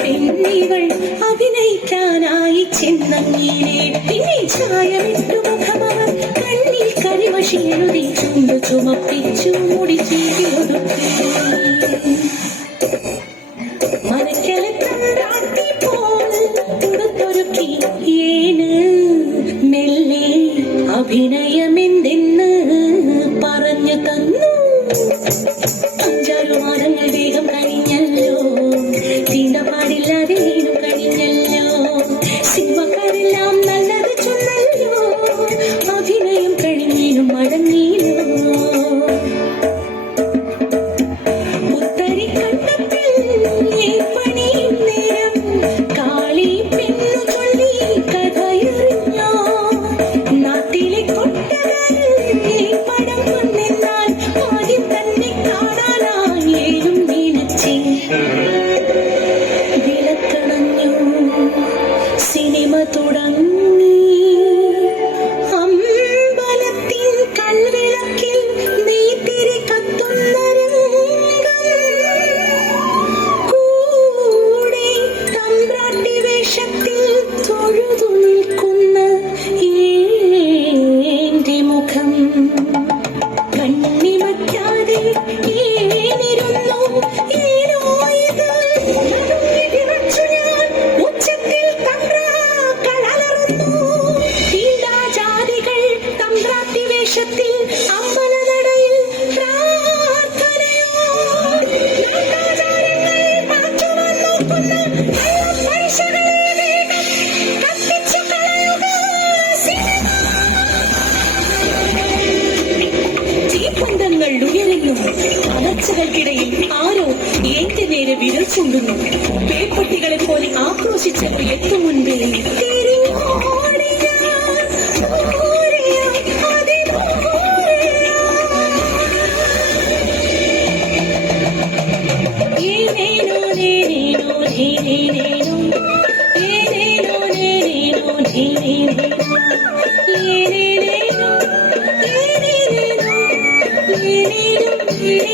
പെണ്ണികൾ അഭിനയിക്കാനായി ചെന്നങ്ങീരെ പിന്നെ ചായമിട്ടു മുഖമവർ കണ്ണിൽ കരിമഷിയെഴുതി ചുണ്ടു ചുമപ്പിച്ചു മുടി ചീകിയൊതുക്കി മനക്കലത്തണ്ടാട്ടി പോലെ തുടുത്തൊരുക്കി ഏന് മെല്ലെ അഭിനയമെന്തെന്ന് പറഞ്ഞു തന്നു. 5-6 മാസങ്ങൾ വേഗം കഴിഞ്ഞല്ലോ, പാടില്ലാതെ നീനും കഴിഞ്ഞല്ലോ, സിനിമക്കാരെല്ലാം നല്ലത് ചൊന്നല്ലോ, അഭിനയം കഴിഞ്ഞിനും മടങ്ങിയില്ലോ. ഉത്തരി കണ്ടത്തിൽ പണിയും നേരം കാളി പെണ്ണു ചൊല്ലി കഥയറിഞ്ഞോ. നാട്ടിലെ കൊട്ടകാരിൽ പടം വന്നെന്നാൽ ആദ്യം തന്നെ കാണാനായേലും വീണച്ചേ. തുടങ്ങി അമ്പലത്തിൻ കൽവിളക്കിൽ നെയ്ത്തിരി കത്തുന്ന രംഗം, കൂടെ തമ്പ്രാട്ടി വേഷത്തിൽ തൊഴുതു നിൽക്കുന്ന എന്റെ മുഖം കണ്ണിമയ്ക്കാതെ ഏനിരുന്നു. ഏനോ ഇത് അമ്പലനടയിൽ പ്രാർത്ഥനയോ തീപ്പന്തങ്ങൾ ഉയരുന്നു. അലർച്ചകൾക്കിടയിൽ ആരോ എന്റെ നേരെ വിരൽ ചൂണ്ടുന്നു. പേപ്പട്ടികളെ പോലെ ആക്രോശിച്ചപ്പോൾ എത്തും മുൻപേ ീ